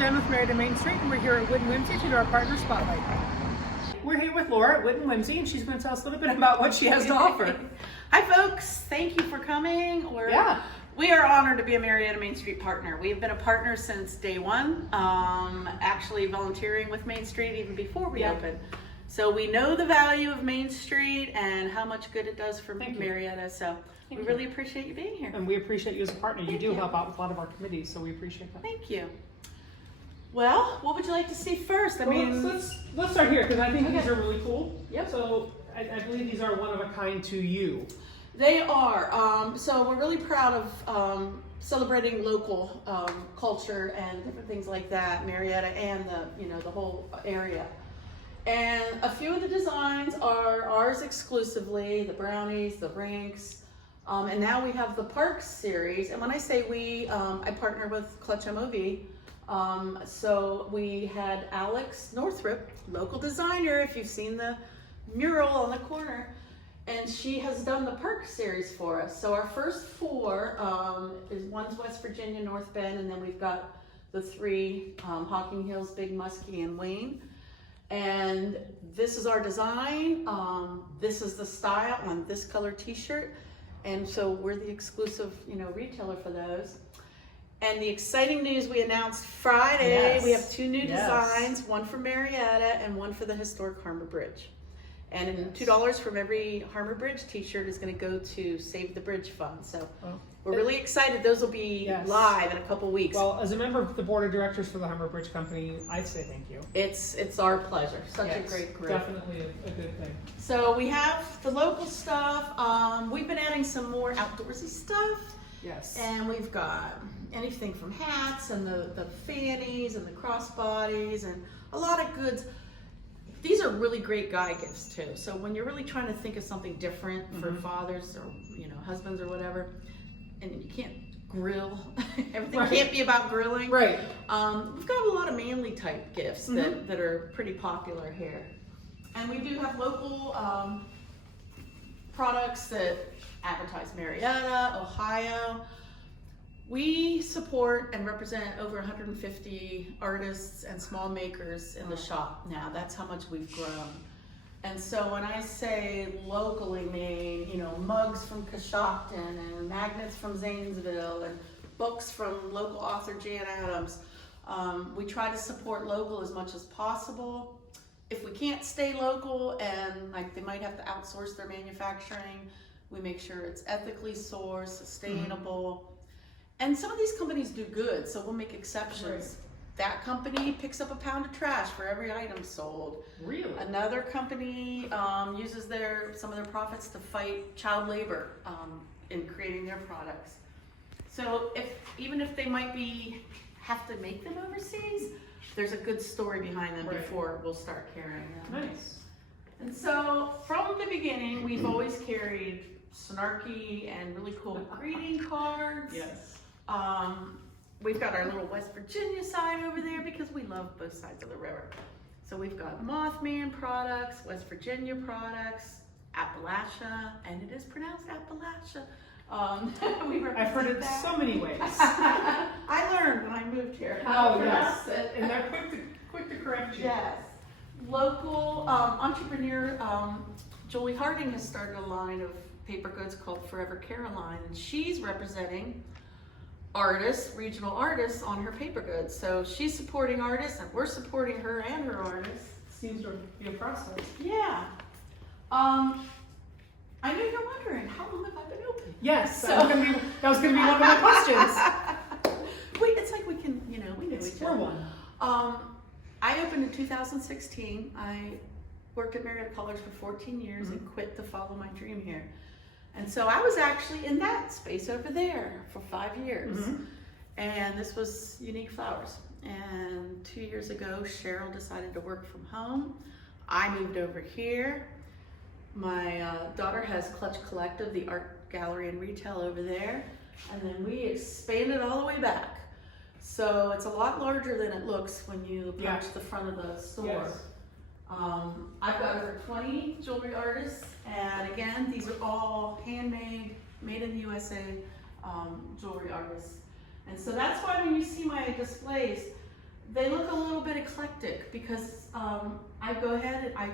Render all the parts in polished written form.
Jen with Marietta Main Street, and we're here at Wit Whimzy to do our partner spotlight. We're here with Laura at Wit Whimzy, and she's going to tell us a little bit about what she has to offer. Hi folks, thank you for coming. We are honored to be a Marietta Main Street partner. We've been a partner since day one, actually volunteering with Main Street even before we opened. So we know the value of Main Street and how much good it does for Marietta. So we really appreciate you being here. And we appreciate you as a partner. You do help out with a lot of our committees, so we appreciate that. Thank you. Well, what would you like to see first? Let's start here, because I think these are really cool. Yep. So I believe these are one of a kind to you. They are. So we're really proud of celebrating local culture and different things like that, Marietta and the whole area. And a few of the designs are ours exclusively, the brownies, the rinks, and now we have the Parks series. And when I say we, I partner with Clutch MOV. So we had Alex Northrop, local designer, if you've seen the mural on the corner, and she has done the Parks series for us. So our first four is one's West Virginia, North Bend, and then we've got the three, Hocking Hills, Big Muskie, and Wayne. And this is our design. This is the style on this color t-shirt. And so we're the exclusive, retailer for those. And the exciting news we announced Friday, we have two new designs, one for Marietta and one for the historic Harmer Bridge. And $2 from every Harmer Bridge t-shirt is going to go to Save the Bridge Fund. So we're really excited. Those will be live in a couple weeks. Well, as a member of the board of directors for the Harmer Bridge Company, I say thank you. It's our pleasure. Such a great group. Definitely a good thing. So we have the local stuff. We've been adding some more outdoorsy stuff. Yes. And we've got anything from hats and the fannies and the crossbodies and a lot of goods. These are really great guy gifts too. So when you're really trying to think of something different for fathers or husbands or whatever, and you can't grill, everything can't be about grilling. Right. We've got a lot of manly type gifts that are pretty popular here. And we do have local products that advertise Marietta, Ohio. We support and represent over 150 artists and small makers in the shop now. That's how much we've grown. And so when I say locally made, mugs from Coshocton and magnets from Zanesville and books from local author Jan Adams, we try to support local as much as possible. If we can't stay local and they might have to outsource their manufacturing, we make sure it's ethically sourced, sustainable. And some of these companies do good, so we'll make exceptions. Right. That company picks up a pound of trash for every item sold. Really? Another company uses some of their profits to fight child labor in creating their products. So even if they might have to make them overseas, there's a good story behind them before we'll start carrying them. Nice. And so from the beginning, we've always carried snarky and really cool greeting cards. Yes. We've got our little West Virginia side over there because we love both sides of the river. So we've got Mothman products, West Virginia products, Appalachia, and it is pronounced Appalachia. I've heard it so many ways. I learned when I moved here. Yes, and they're quick to correct you. Yes. Local entrepreneur Julie Harding has started a line of paper goods called Forever Caroline, and she's representing artists, regional artists on her paper goods. So she's supporting artists and we're supporting her and her artists. Seems to be a process. Yeah. I know you're wondering, how long have I been open? Yes, that was gonna be one of my questions. Wait, it's like we can, we know each other. One. I opened in 2016. I worked at Marietta Colors for 14 years and quit to follow my dream here. And so I was actually in that space over there for 5 years. And this was Unique Flowers. And 2 years ago, Cheryl decided to work from home. I moved over here. My daughter has Clutch Collective, the art gallery and retail over there. And then we expanded all the way back. So it's a lot larger than it looks when you approach the front of the store. Yes. I've got over 20 jewelry artists, and again, these are all handmade, made in the USA jewelry artists. And so that's why when you see my displays, They look a little bit eclectic because I go ahead and I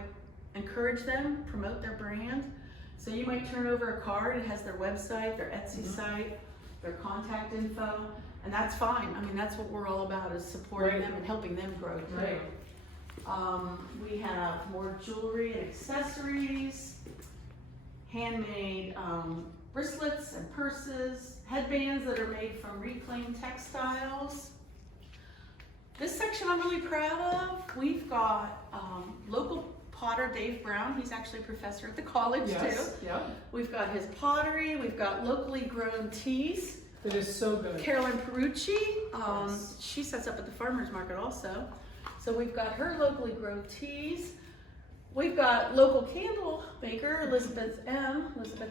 encourage them, promote their brand. So you might turn over a card, it has their website, their Etsy site, their contact info, and that's fine. I mean, that's what we're all about, is supporting them and helping them grow too. Right. We have more jewelry and accessories, handmade bracelets and purses, headbands that are made from reclaimed textiles. This section I'm really proud of. We've got local potter Dave Brown. He's actually a professor at the college too. Yeah. We've got his pottery. We've got locally grown teas. That is so good. Carolyn Perucci, she sets up at the farmer's market also. So we've got her locally grown teas. We've got local candle maker, Elizabeth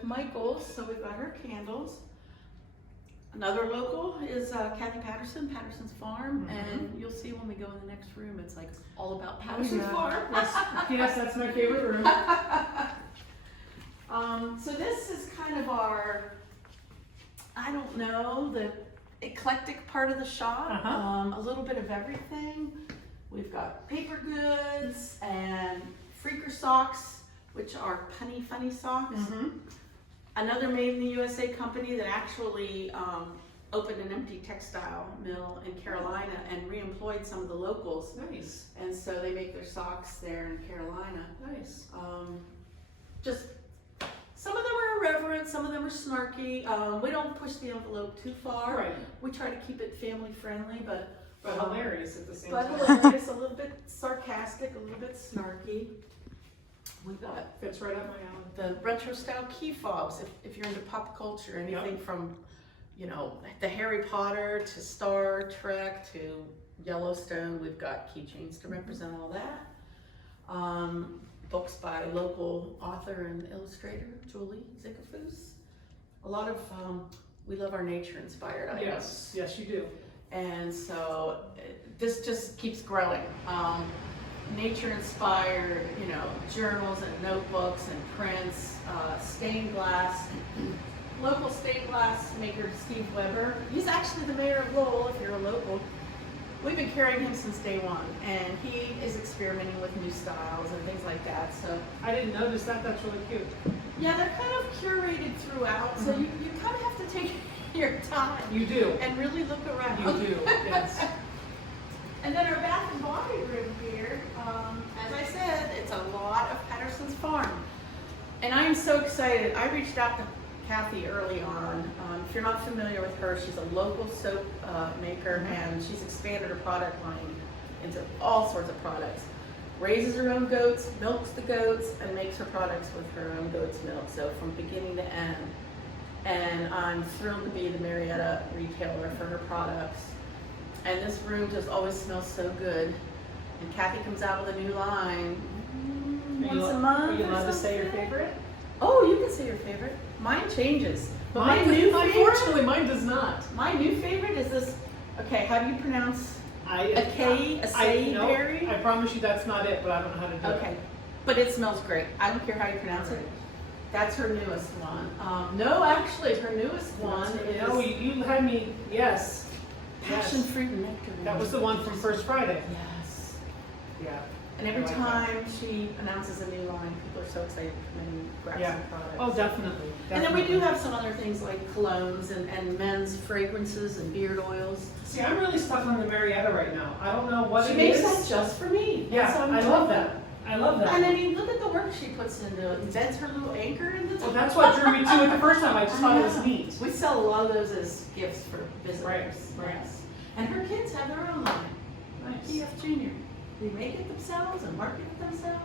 Michaels. So we've got her candles. Another local is Kathy Patterson, Patterson's Farm, and you'll see when we go in the next room, it's like all about Patterson's Farm. Yes, that's my favorite room. So this is kind of our, I don't know, the eclectic part of the shop. A little bit of everything. We've got paper goods and freaker socks, which are punny funny socks. Another made in the USA company that actually opened an empty textile mill in Carolina and re-employed some of the locals. Nice. And so they make their socks there in Carolina. Nice. Just some of them are irreverent, some of them are snarky. We don't push the envelope too far. Right. We try to keep it family friendly, but hilarious at the same time. hilarious, a little bit sarcastic, a little bit snarky. We got Fits right up my alley. the retro style key fobs, if you're into pop culture, anything from, you know, the Harry Potter to Star Trek to Yellowstone. We've got keychains to represent all that. Books by local author and illustrator Julie Zickafus. A lot of, we love our nature inspired items. Yes, you do. And so this just keeps growing. Nature inspired, you know, journals and notebooks and prints, stained glass. Local stained glass maker Steve Weber. He's actually the mayor of Lowell if you're a local. We've been carrying him since day one, and he is experimenting with new styles and things like that. So I didn't notice that. That's really cute. yeah, they're kind of curated throughout, so you kind of have to take your time. You do. And really look around. You do. Yes. And then our bath and body room here, as I said, it's a lot of Patterson's Farm. And I am so excited. I reached out to Kathy early on. If you're not familiar with her, she's a local soap maker, and she's expanded her product line into all sorts of products. Raises her own goats, milks the goats, and makes her products with her own goat's milk. So from beginning to end. And I'm thrilled to be the Marietta retailer for her products. And this room just always smells so good. And Kathy comes out with a new line once a month. Are you allowed or to say your something. favorite? Oh, you can say your favorite. Mine changes. But my Mine, new favorite, unfortunately, mine does not. my new favorite is this. Okay, how do you pronounce I berry? I promise you that's not it, but I don't know how to do it. Okay, but it smells great. I don't care how you pronounce it. That's her newest one. No, actually, her newest one is No, you had me. Yes. passion fruit and nectarine. That was the one from First Friday. Yes. Yeah. And every I like time she announces a new line, people are so excited to come in and grab some products. Oh, definitely. And then we do have some other things like colognes and men's fragrances and beard oils. See, I'm really stuck on the Marietta right now. I don't know what She it makes is. that just for me. Yeah, That's what I'm I love doing. that. I love that. And I mean, look at the work she puts into it. Invents her little anchor in the top. Well, that's what drew me to it the first time. I just thought it was neat. We sell a lot of those as gifts for visitors. Right. Yes. And her kids have their own line. Nice. EF Junior. They make it themselves and market it themselves.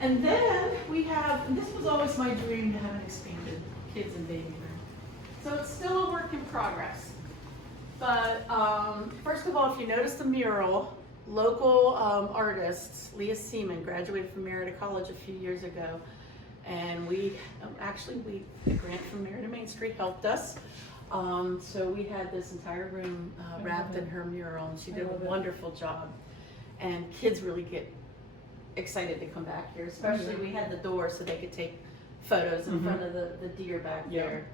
And then we have, and this was always my dream to have an expanded kids and baby room. So it's still a work in progress. But first of all, if you notice the mural, local artists, Leah Seaman graduated from Marietta College a few years ago. And the grant from Marietta Main Street helped us. So we had this entire room wrapped in her mural, and she did a wonderful job. And kids really get excited to come back here, especially we had the door so they could take photos in front of the deer back there.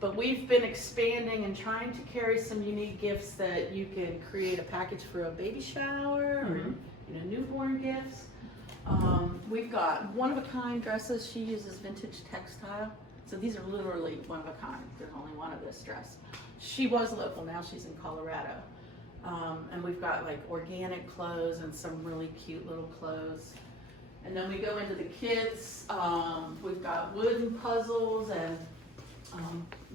But we've been expanding and trying to carry some unique gifts that you could create a package for a baby shower or newborn gifts. We've got one-of-a-kind dresses. She uses vintage textile. So these are literally one of a kind. There's only one of this dress. She was local, now she's in Colorado. And we've got like organic clothes and some really cute little clothes. And then we go into the kids. We've got wooden puzzles and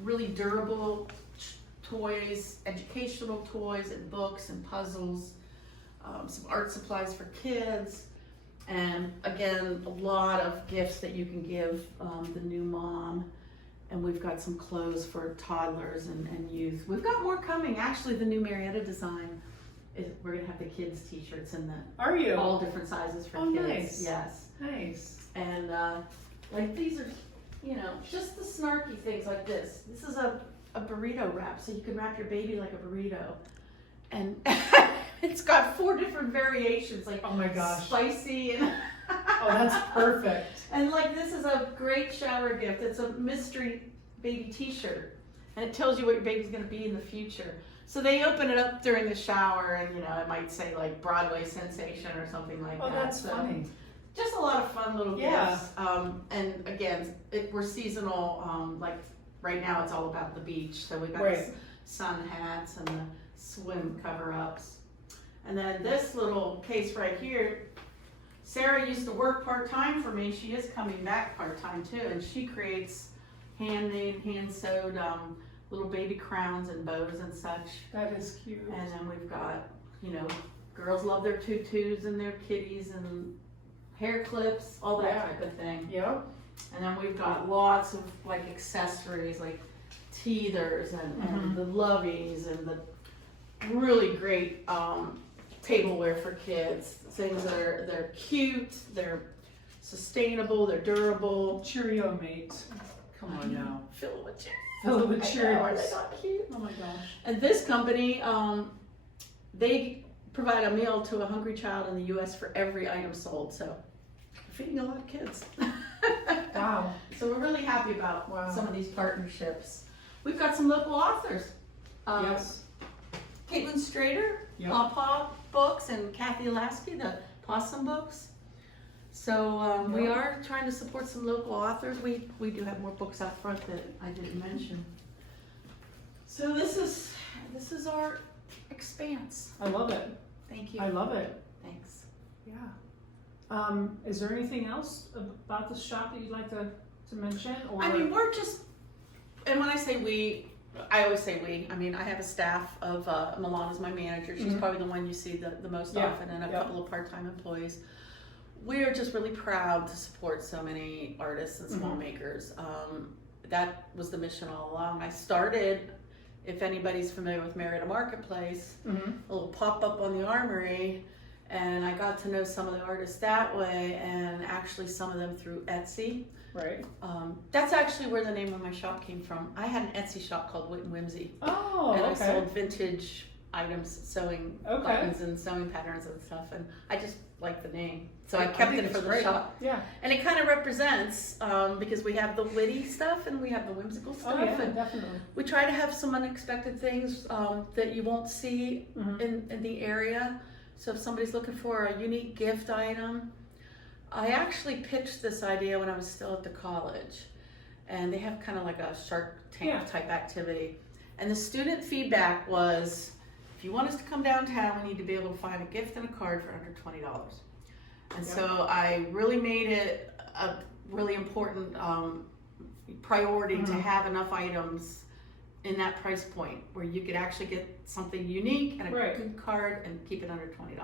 really durable toys, educational toys and books and puzzles, some art supplies for kids. And again, a lot of gifts that you can give the new mom. And we've got some clothes for toddlers and youth. We've got more coming. Actually, the new Marietta design is we're gonna have the kids t-shirts in the all different sizes for kids. Nice. Yes. Nice. And like these are, just the snarky things like this. This is a burrito wrap, so you can wrap your baby like a burrito. And it's got 4 different variations, like oh my gosh, spicy and oh, that's perfect. And like this is a great shower gift. It's a mystery baby t-shirt, and it tells you what your baby's going to be in the future. So they open it up during the shower, and it might say like Broadway sensation or something like that. Oh, that's so, funny. just a lot of fun little gifts. And again, we're seasonal. Like right now, it's all about the beach. So we've got the sun hats and the swim cover-ups. And then this little case right here, Sarah used to work part-time for me. She is coming back part-time too, and she creates handmade, hand-sewed little baby crowns and bows and such. That is cute. And then we've got, girls love their tutus and their kitties and hair clips, all that type of thing. Yep. And then we've got lots of like accessories like teethers and the loveys and the really great tableware for kids. Things that they're cute, they're sustainable, they're durable. Cheerio, mate. Come on now. Fill it with cherries. Fill it with Cheerios. Are they not cute? Oh my gosh. And this company, they provide a meal to a hungry child in the U.S. for every item sold. So feeding a lot of kids. Wow. So we're really happy about some of these partnerships. We've got some local authors. Yes. Caitlin Strader, Paw Paw Books, and Kathy Lasky, the Possum Books. So we are trying to support some local authors. We do have more books out front that I didn't mention. So this is our expanse. I love it. Thank you. I love it. Thanks. Yeah. Is there anything else about the shop that you'd like to mention? Or I mean, we're just, and when I say we, I always say we. I mean, I have a staff of Milana's my manager. She's probably the one you see the most often, and a couple of part-time employees. We're just really proud to support so many artists and small makers. That was the mission all along. I started, if anybody's familiar with Marietta Marketplace, a little pop-up on the Armory, and I got to know some of the artists that way, and actually some of them through Etsy. Right. That's actually where the name of my shop came from. I had an Etsy shop called Wit Whimzy. Oh, and I sold vintage items, sewing buttons and sewing patterns and stuff, and I just liked the name. So I kept it for the shop. Yeah. And it kind of represents, because we have the witty stuff and we have the whimsical stuff. Oh yeah, and definitely. we try to have some unexpected things that you won't see in the area. So if somebody's looking for a unique gift item, I actually pitched this idea when I was still at the college, and they have kind of like a Shark Tank type activity. And the student feedback was, if you want us to come downtown, we need to be able to find a gift and a card for under $20. And so I really made it a really important priority to have enough items in that price point where you could actually get something unique and a good card and keep it under $20.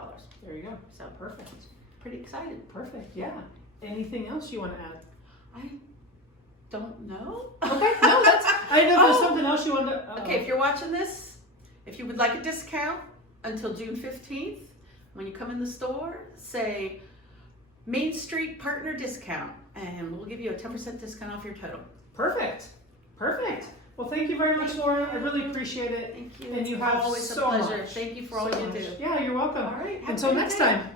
There you go. So perfect. Pretty excited. Perfect. Yeah. Anything else you want to add? I don't know. Okay. No, that's. I know there's something else you want to. Okay, if you're watching this, if you would like a discount until June 15th, when you come in the store, say Main Street Partner Discount, and we'll give you a 10% discount off your total. Perfect. Perfect. Well, thank you very much, Laura. I really appreciate it. Thank you. And you have always so a pleasure. much. Thank you for all you do. Yeah, you're welcome. All right. Until next time.